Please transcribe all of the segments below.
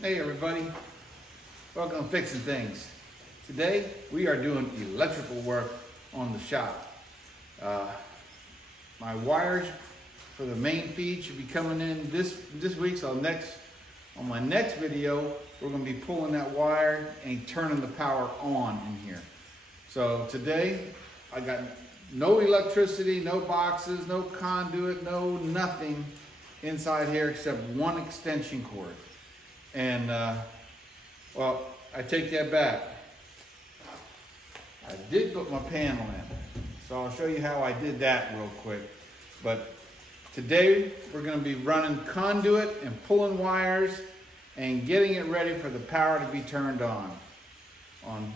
Hey everybody, welcome to Fixing Things. Today we are doing electrical work on the shop. My wires for the main feed should be coming in this week, so on my next video we're going to be pulling that wire and turning the power on in here. So today I got no electricity, no boxes, no conduit, no nothing inside here except one extension cord. And well, I take that back. I did put my panel in, so I'll show you how I did that real quick. But today we're going to be running conduit and pulling wires and getting it ready for the power to be turned on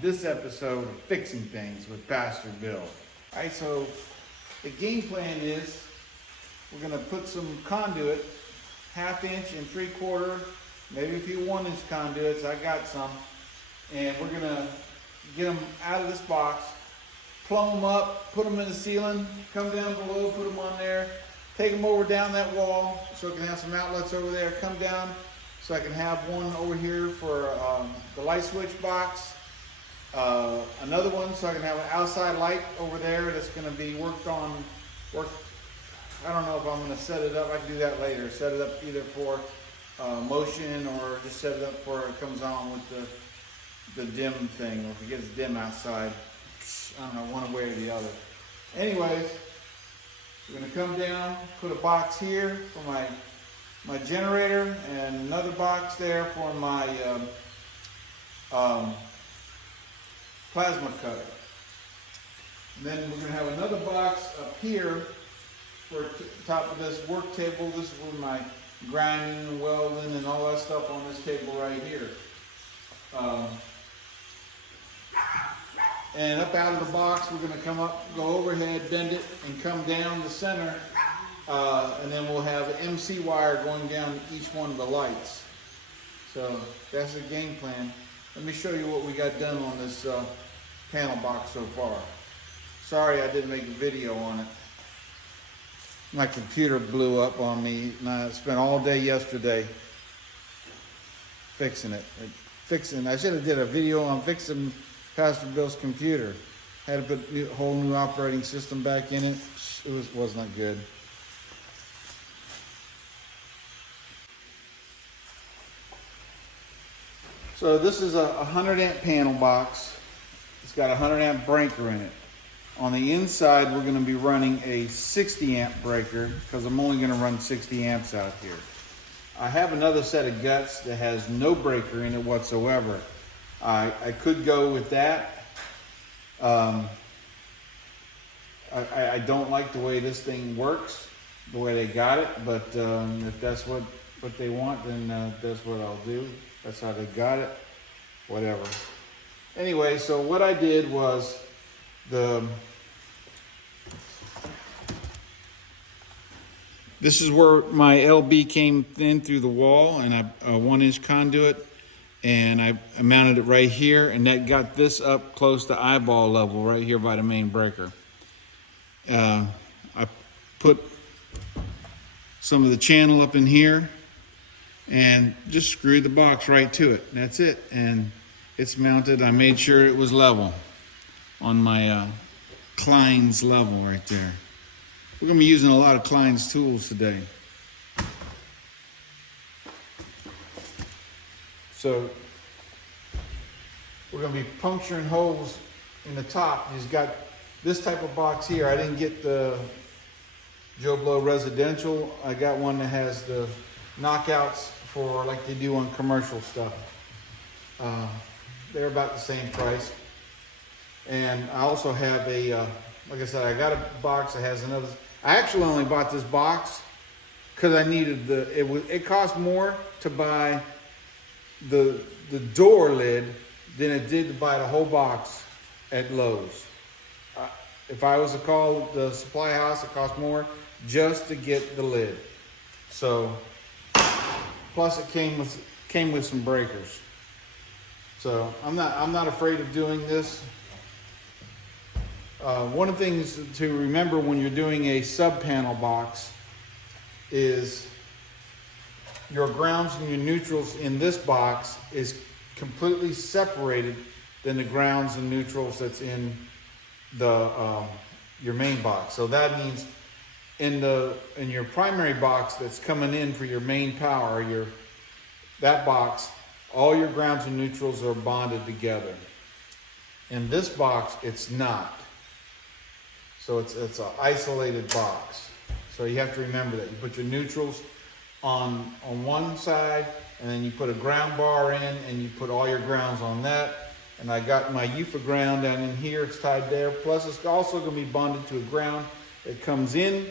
this episode of Fixing Things with Pastor Bill. All right, so the game plan is we're going to put some conduit, 1/2 inch and 3/4, maybe a few 1-inch conduits. I got some, and we're going to get them out of this box, plumb them up, put them in the ceiling, come down below, put them on there, take them over down that wall so I can have some outlets over there, come down so I can have one over here for the light switch box, another one so I can have an outside light over there that's going to be worked. I don't know if I'm going to set it up. I can do that later. Set it up either for motion or just set it up for it comes on with the dim thing, or if it gets dim outside. I don't know, one way or the other. Anyways, we're going to come down, put a box here for my generator and another box there for my plasma cutter. And then we're going to have another box up here for top of this work table. This is where my grinding and welding and all that stuff on this table right here. And up out of the box, we're going to come up, go overhead, bend it, and come down the center. And then we'll have an MC wire going down each one of the lights. So that's the game plan. Let me show you what we got done on this panel box so far. Sorry I didn't make a video on it. My computer blew up on me, and I spent all day yesterday fixing it. I should have did a video on fixing Pastor Bill's computer. Had to put a whole new operating system back in it. It was not good. So this is a 100 amp panel box. It's got a 100 amp breaker in it. On the inside, we're going to be running a 60 amp breaker because I'm only going to run 60 amps out here. I have another set of guts that has no breaker in it whatsoever. I could go with that. I don't like the way this thing works, the way they got it, but if that's what they want, then that's what I'll do. That's how they got it, whatever. Anyway, so what I did was this is where my LB came in through the wall, and a 1-inch conduit, and I mounted it right here, and that got this up close to eyeball level right here by the main breaker. I put some of the channel up in here and just screwed the box right to it. That's it, and it's mounted. I made sure it was level on my Klein's level right there. We're going to be using a lot of Klein's tools today. So we're going to be puncturing holes in the top. He's got this type of box here. I didn't get the Joe Blow Residential. I got one that has the knockouts for like they do on commercial stuff. They're about the same price. And I also have a, like I said, I got a box that has another. I actually only bought this box because I needed it cost more to buy the door lid than it did to buy the whole box at Lowe's. If I was to call the supply house, it cost more just to get the lid. So, plus it came with some breakers. So I'm not afraid of doing this. One of the things to remember when you're doing a sub panel box is your grounds and your neutrals in this box is completely separated than the grounds and neutrals that's in the your main box. So that means in your primary box that's coming in for your main power, that box, all your grounds and neutrals are bonded together. In this box, it's not. So it's an isolated box. So you have to remember that. You put your neutrals on one side, and then you put a ground bar in, and you put all your grounds on that. And I got my UFA ground down in here, it's tied there. Plus it's also gonna be bonded to a ground that comes in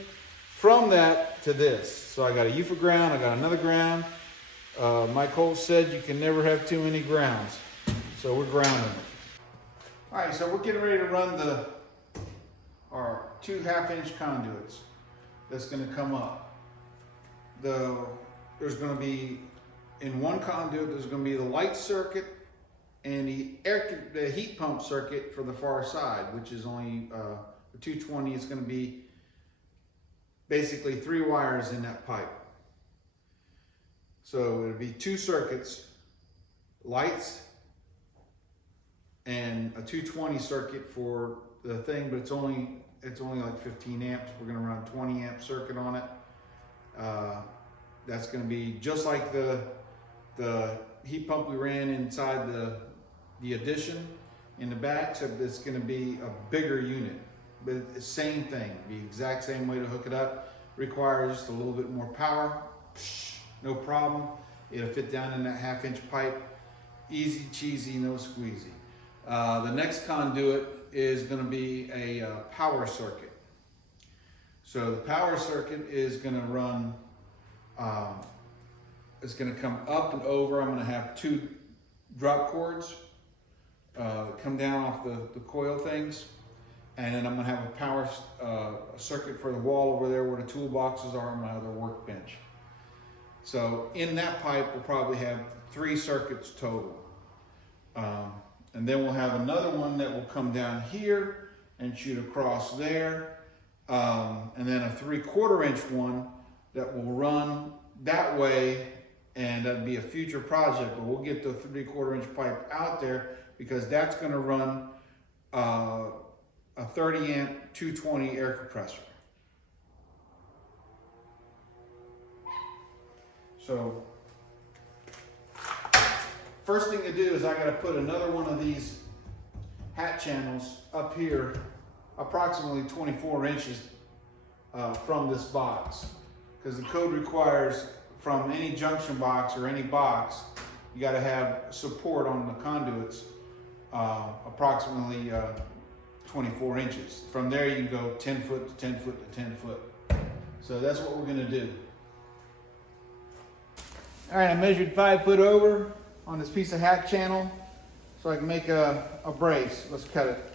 from that to this. So I got a UFA ground, I got another ground. Mike Holt said you can never have too many grounds. So we're grounding it. All right, so we're getting ready to run our 2 1/2-inch conduits that's gonna come up. There's gonna be, in one conduit, there's gonna be the light circuit and the heat pump circuit for the far side, which is only the 220. It's gonna be basically 3 wires in that pipe. So it'll be 2 circuits, lights, and a 220 circuit for the thing, but it's only like 15 amps. We're gonna run a 20 amp circuit on it. That's gonna be just like the heat pump we ran inside the addition in the back, except it's gonna be a bigger unit. But it's the same thing, the exact same way to hook it up. Requires just a little bit more power. No problem. It'll fit down in that 1/2-inch pipe. Easy cheesy, no squeezy. The next conduit is going to be a power circuit. So the power circuit is going to run, it's going to come up and over. I'm going to have 2 drop cords come down off the coil things. And then I'm going to have a power circuit for the wall over there where the toolboxes are on my other workbench. So in that pipe, we'll probably have 3 circuits total. And then we'll have another one that will come down here and shoot across there. And then a 3/4 inch one that will run that way, and that'd be a future project, but we'll get the 3/4 inch pipe out there because that's gonna run a 30 amp 220 air compressor. So first thing to do is I got to put another one of these hat channels up here, approximately 24 inches from this box, because the code requires from any junction box or any box, you got to have support on the conduits approximately 24 inches. From there you can go 10 foot to 10 foot to 10 foot. So that's what we're going to do. All right, I measured 5 foot over on this piece of hat channel so I can make a brace. Let's cut it.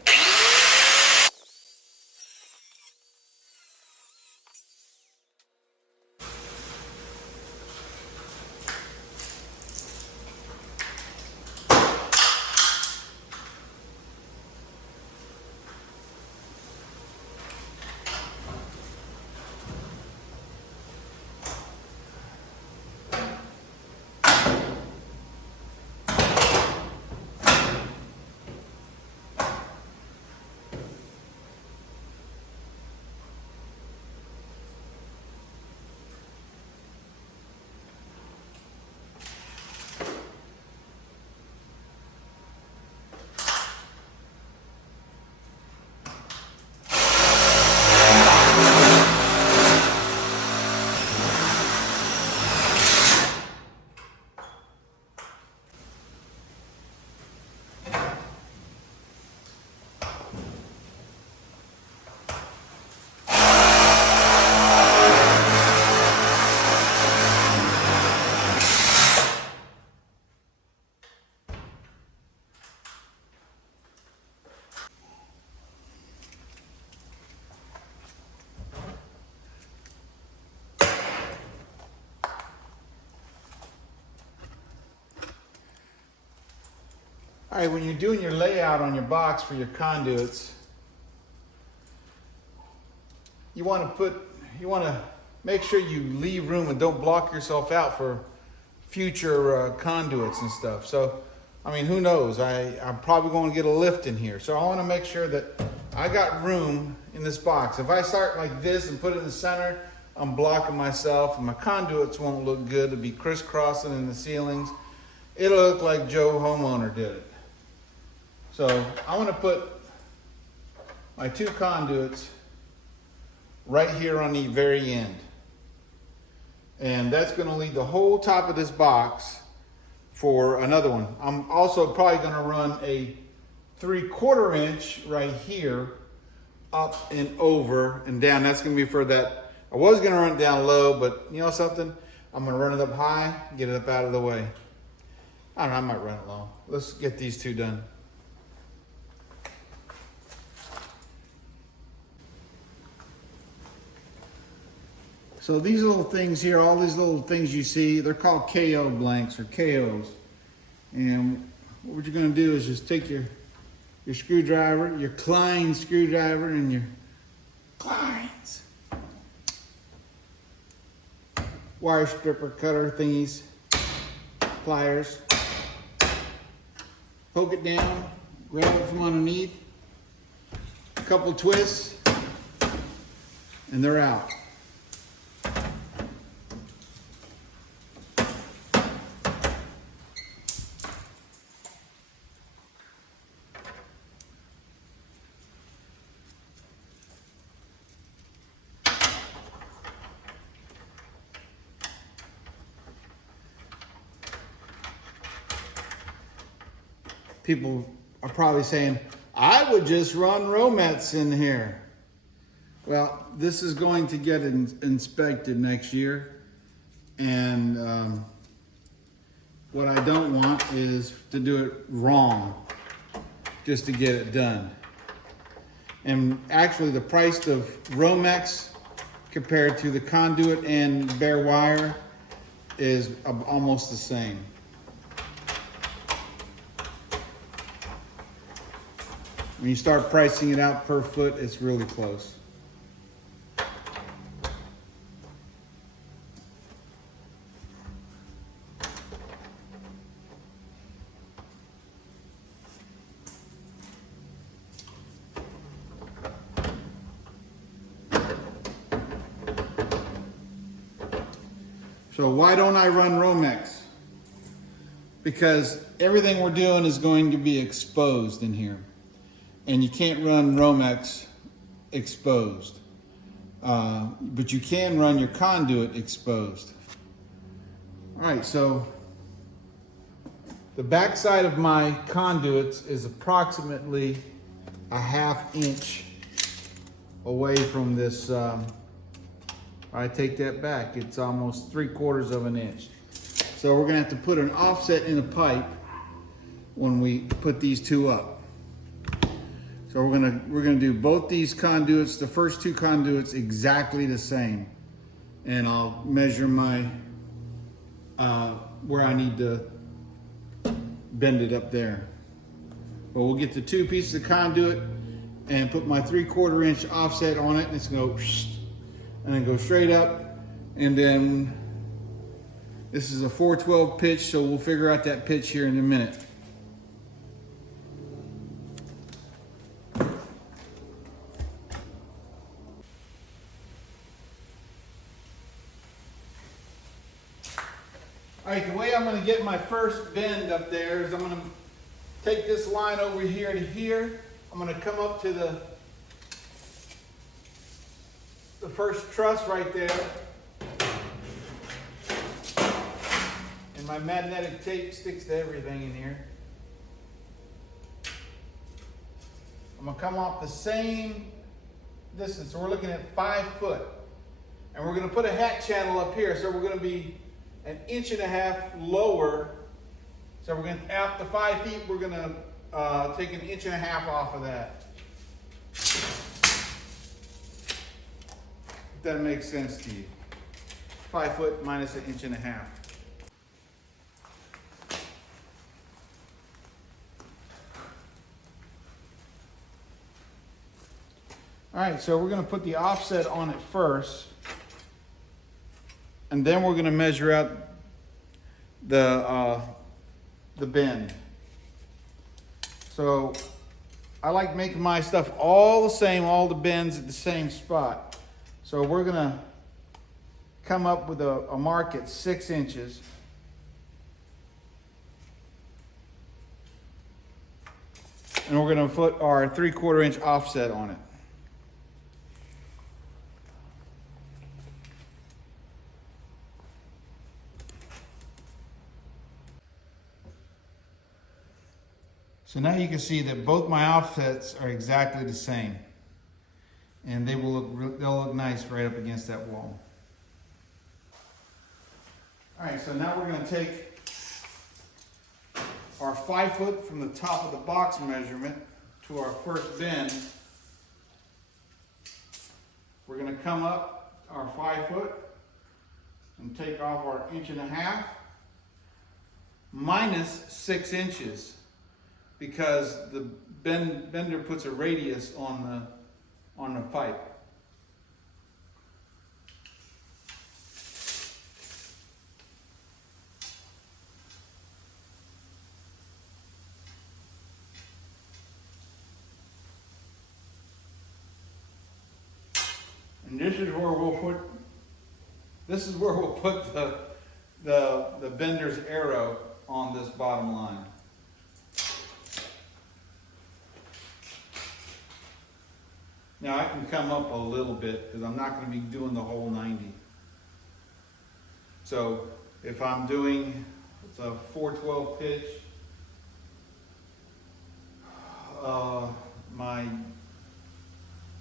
All right, when you're doing your layout on your box for your conduits, you want to make sure you leave room and don't block yourself out for future conduits and stuff. So, I mean, who knows? I'm probably going to get a lift in here. So I want to make sure that I got room in this box. If I start like this and put it in the center, I'm blocking myself, and my conduits won't look good. It'll be crisscrossing in the ceilings. It'll look like Joe Homeowner did it. So I want to put my 2 conduits right here on the very end. And that's going to leave the whole top of this box for another one. I'm also probably going to run a 3/4 inch right here up and over and down. That's going to be for that. I was going to run it down low, but you know something? I'm going to run it up high, get it up out of the way. I don't know, I might run it low. Let's get these 2 done. So these little things here, all these little things you see, they're called KO blanks or KOs. And what you're going to do is just take your screwdriver, your Klein screwdriver, and your Kleins wire stripper cutter thingies, pliers. Poke it down, grab it from underneath, a couple twists, and they're out. People are probably saying, I would just run Romets in here. Well, this is going to get inspected next year. And what I don't want is to do it wrong just to get it done. And actually the price of Romex compared to the conduit and bare wire is almost the same. When you start pricing it out per foot, it's really close. So why don't I run Romex? Because everything we're doing is going to be exposed in here. And you can't run Romex exposed. But you can run your conduit exposed. All right, so the back side of my conduits is approximately a 1/2 inch away from this. I take that back. It's almost 3/4 of an inch. So we're gonna have to put an offset in a pipe when we put these 2 up. So we're gonna do both these conduits, the first 2 conduits exactly the same, and I'll measure my where I need to bend it up there. But we'll get the 2 pieces of conduit and put my 3/4 inch offset on it, and it's gonna go and then go straight up, and then this is a 412 pitch, so we'll figure out that pitch here in a minute. All right, the way I'm going to get my first bend up there is I'm going to take this line over here to here. I'm going to come up to the first truss right there. And my magnetic tape sticks to everything in here. I'm going to come off the same distance. So we're looking at 5 foot. And we're going to put a hat channel up here. So we're going to be 1.5 inches lower. So we're going to, after 5 feet, we're going to take 1.5 inches off of that. If that makes sense to you. 5 foot minus 1.5 inches. All right, so we're going to put the offset on it first. And then we're going to measure out the bend. So I like making my stuff all the same, all the bends at the same spot. So we're gonna come up with a mark at 6 inches. And we're gonna put our 3/4 inch offset on it. So now you can see that both my offsets are exactly the same. And they'll look nice right up against that wall. All right, so now we're gonna take our 5 foot from the top of the box measurement to our first bend. We're gonna come up our 5 foot and take off our 1.5 inches minus 6 inches. Because the bender puts a radius on the pipe. And this is where we'll put the bender's arrow on this bottom line. Now I can come up a little bit because I'm not going to be doing the whole 90. So if I'm doing, it's a 4/12 pitch,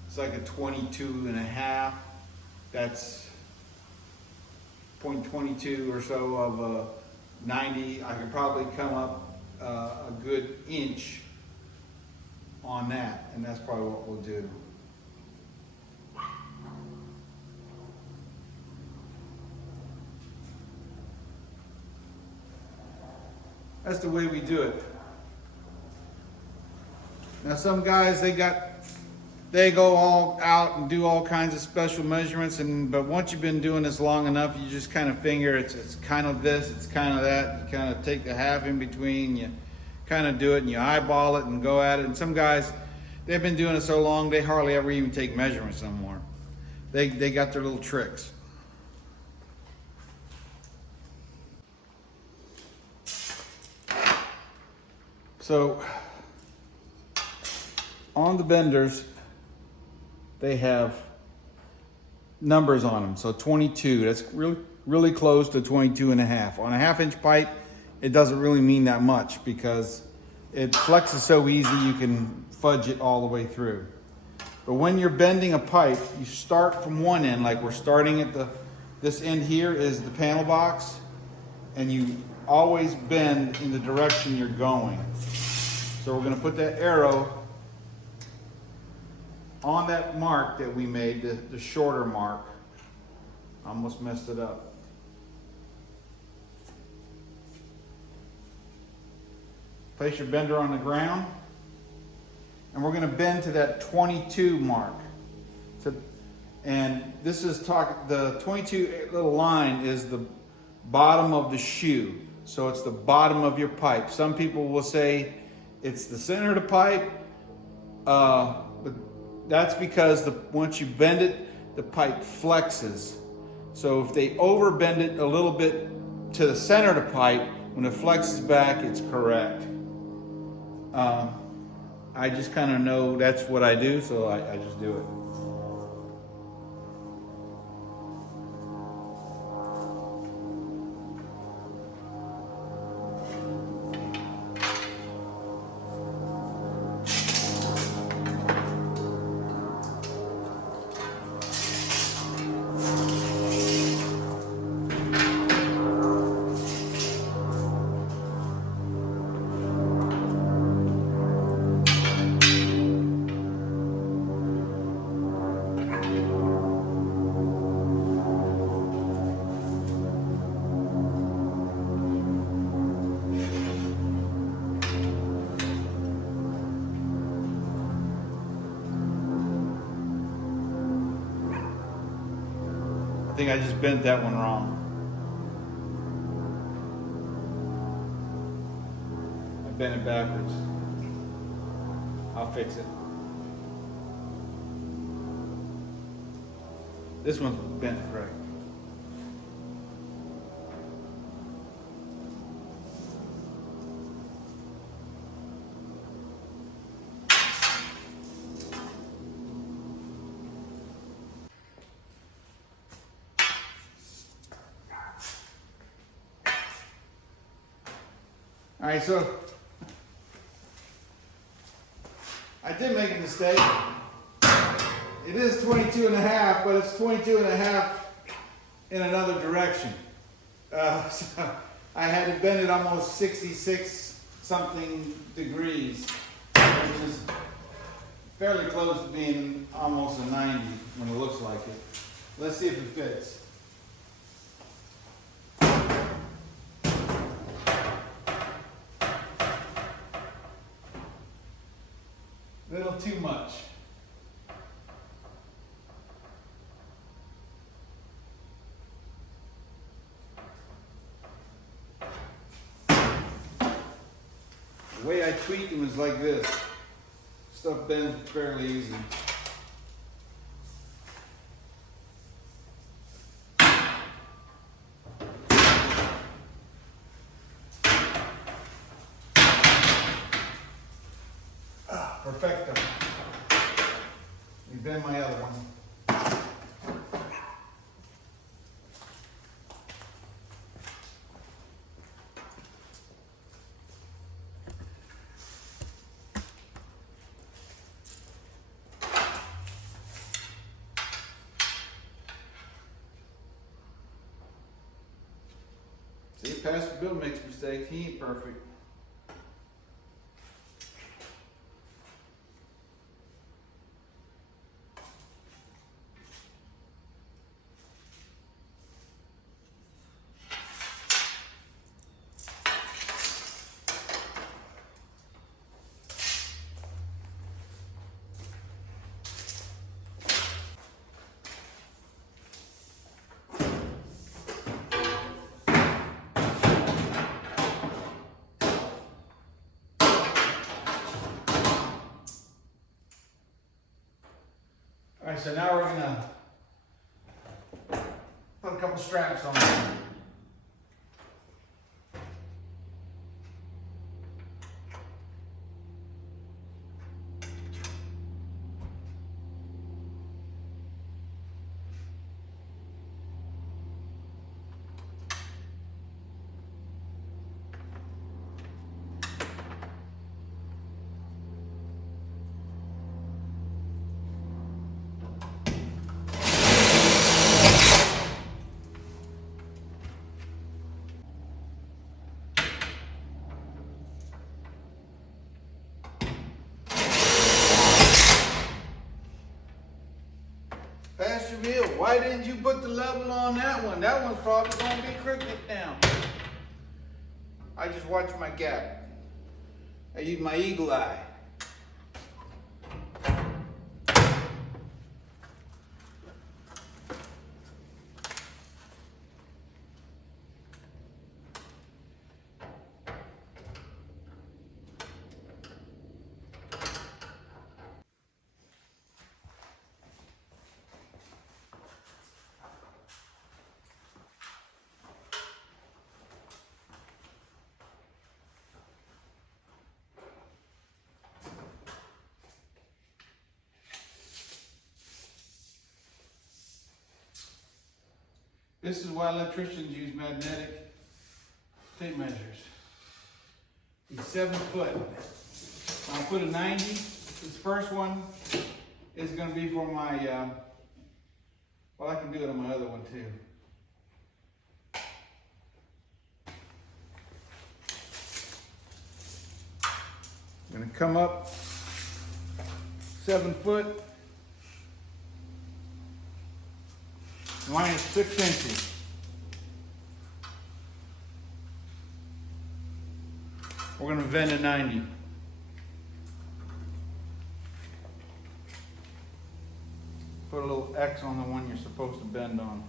it's like a 22.5. That's 0.22 or so of a 90. I could probably come up a good inch on that, and that's probably what we'll do. That's the way we do it. Now some guys, they go all out and do all kinds of special measurements, but once you've been doing this long enough, you just kind of figure it's kind of this, it's kind of that. You kind of take the half in between, you kind of do it and you eyeball it and go at it. And some guys, they've been doing it so long, they hardly ever even take measurements anymore. They got their little tricks. So on the benders, they have numbers on them. So 22, that's really close to 22.5. On a 1/2 inch pipe, it doesn't really mean that much because it flexes so easy you can fudge it all the way through. But when you're bending a pipe, you start from one end, like we're starting at this end here is the panel box, and you always bend in the direction you're going. So we're going to put that arrow on that mark that we made, the shorter mark. I almost messed it up. Place your bender on the ground, and we're going to bend to that 22 mark. And this is the 22 little line is the bottom of the shoe. So it's the bottom of your pipe. Some people will say it's the center of the pipe, but that's because once you bend it, the pipe flexes. So if they overbend it a little bit to the center of the pipe, when it flexes back, it's correct. I just kind of know that's what I do, so I just do it. I think I just bent that one wrong. bent it backwards. I'll fix it. This one's bent correct. All right, so I did make a mistake. It is 22 and a half, but it's 22 and a half in another direction. So I had to bend it almost 66 something degrees, which is fairly close to being almost a 90 when it looks like it. Let's see if it fits. Little too much. The way I tweak them is like this. Stuff bends fairly easy. Perfecto. Let me bend my other one. See, Pastor Bill makes mistakes. He ain't perfect. All right, so now we're gonna put a couple straps on it. Pastor Bill, why didn't you put the level on that one? That one's probably going to be crooked now. I just watch my gap. I use my eagle eye. This is why electricians use magnetic tape measures. He's 7 foot. I'll put a 90. This first one is going to be for my, well, I can do it on my other one too. I'm going to come up 7 foot. Mine is 6 inches. We're going to bend a 90. Put a little X on the one you're supposed to bend on.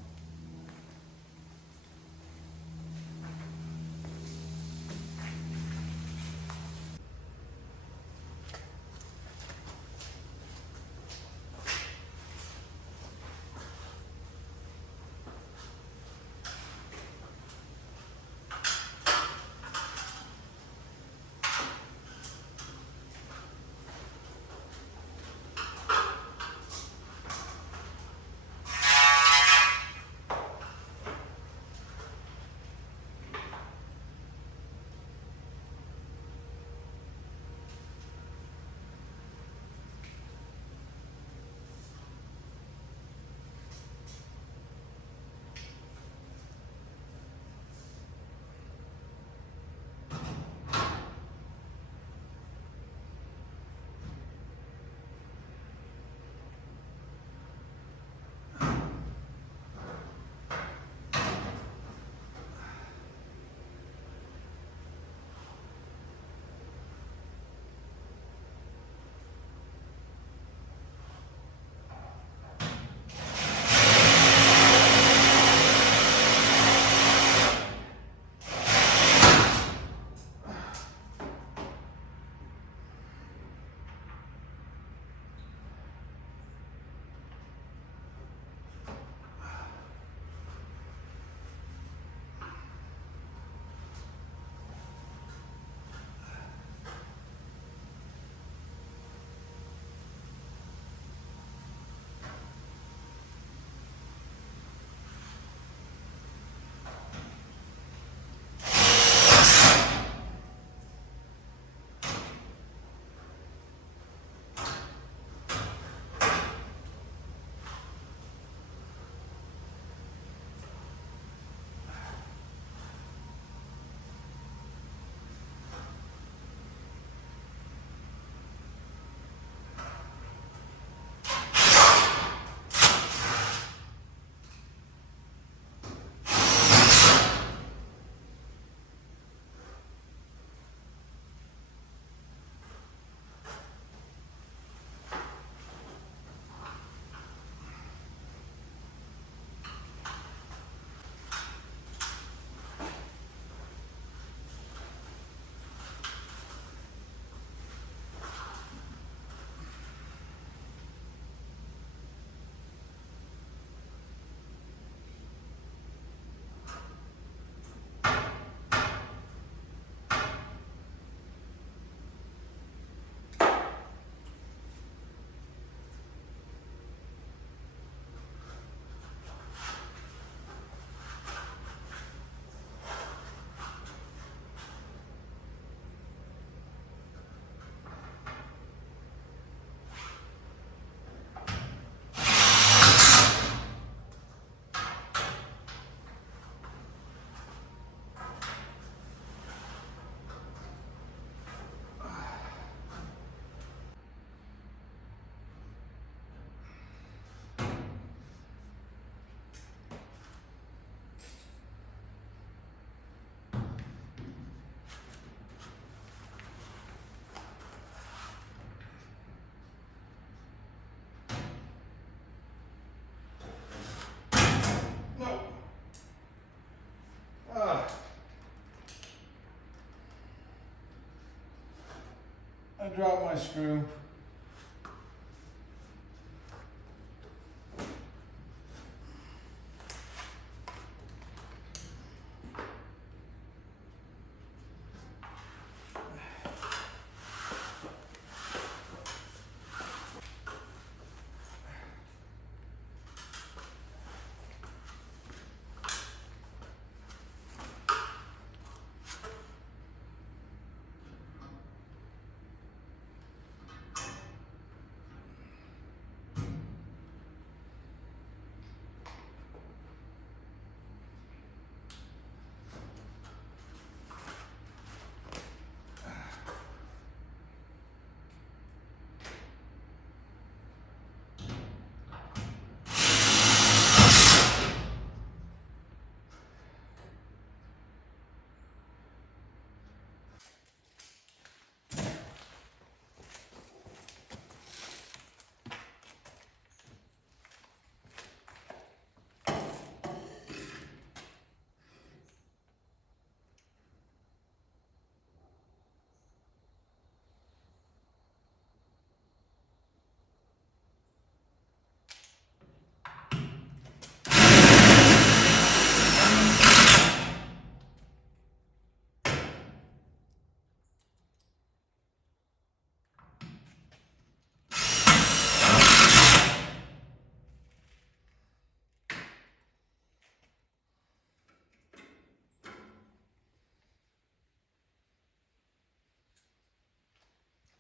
drop my screw.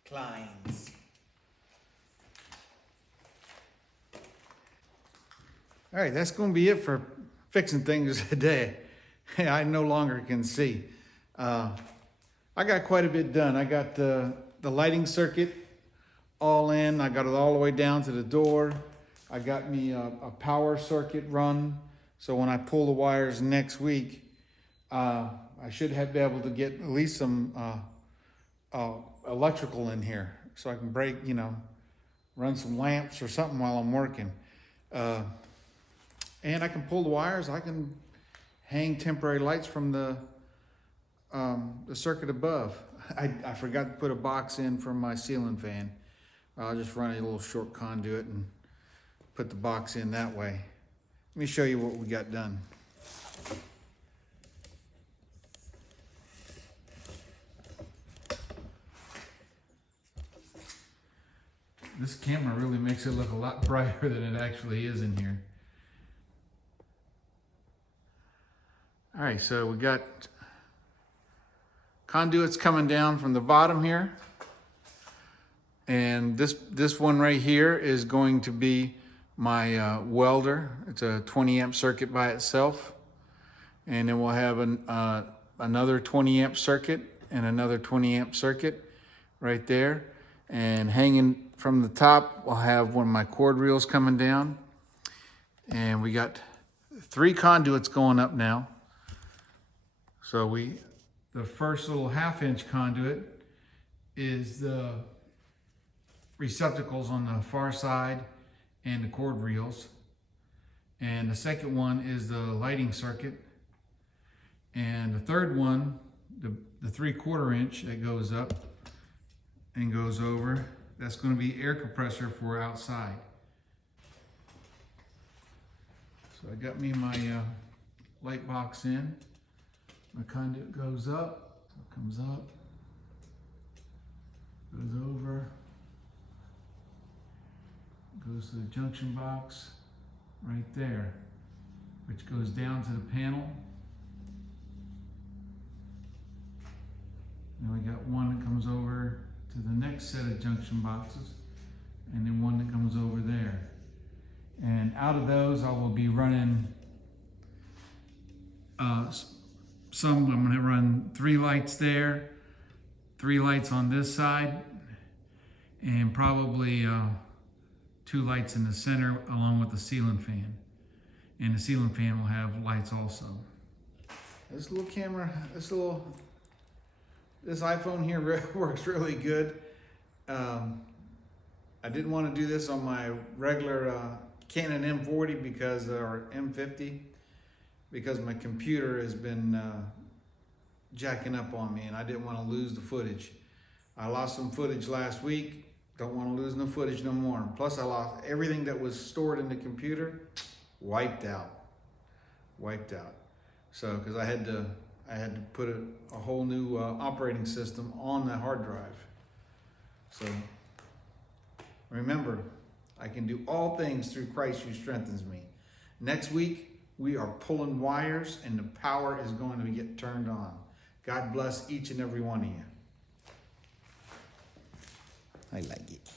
Kleins. All right, that's going to be it for fixing things today. I no longer can see. I got quite a bit done. I got the lighting circuit all in. I got it all the way down to the door. I got me a power circuit run. So when I pull the wires next week, I should be able to get at least some electrical in here, so I can break, run some lamps or something while I'm working. And I can pull the wires. I can hang temporary lights from the circuit above. I forgot to put a box in for my ceiling fan. I'll just run a little short conduit and put the box in that way. Let me show you what we got done. This camera really makes it look a lot brighter than it actually is in here. All right, so we got conduits coming down from the bottom here. And this one right here is going to be my welder. It's a 20 amp circuit by itself. And then we'll have another 20 amp circuit and another 20 amp circuit right there. And hanging from the top, we'll have one of my cord reels coming down. And we got 3 conduits going up now. So the first little 1/2 inch conduit is the receptacles on the far side and the cord reels. And the second one is the lighting circuit. And the third one, the 3/4 inch that goes up and goes over, that's going to be air compressor for outside. So I got me my light box in. My conduit goes up, comes up, goes over, goes to the junction box right there, which goes down to the panel. Then we got one that comes over to the next set of junction boxes, and then one that comes over there. And out of those, I will be running I'm going to run 3 lights there, 3 lights on this side, and probably 2 lights in the center along with the ceiling fan. And the ceiling fan will have lights also. This little camera, this iPhone here works really good. I didn't want to do this on my regular Canon M40 or M50 because my computer has been jacking up on me and I didn't want to lose the footage. I lost some footage last week. Don't want to lose no footage no more. Plus I lost everything that was stored in the computer, wiped out. So, because I had to put a whole new operating system on the hard drive. So, remember, I can do all things through Christ who strengthens me. Next week, we are pulling wires and the power is going to get turned on. God bless each and every one of you. I like it.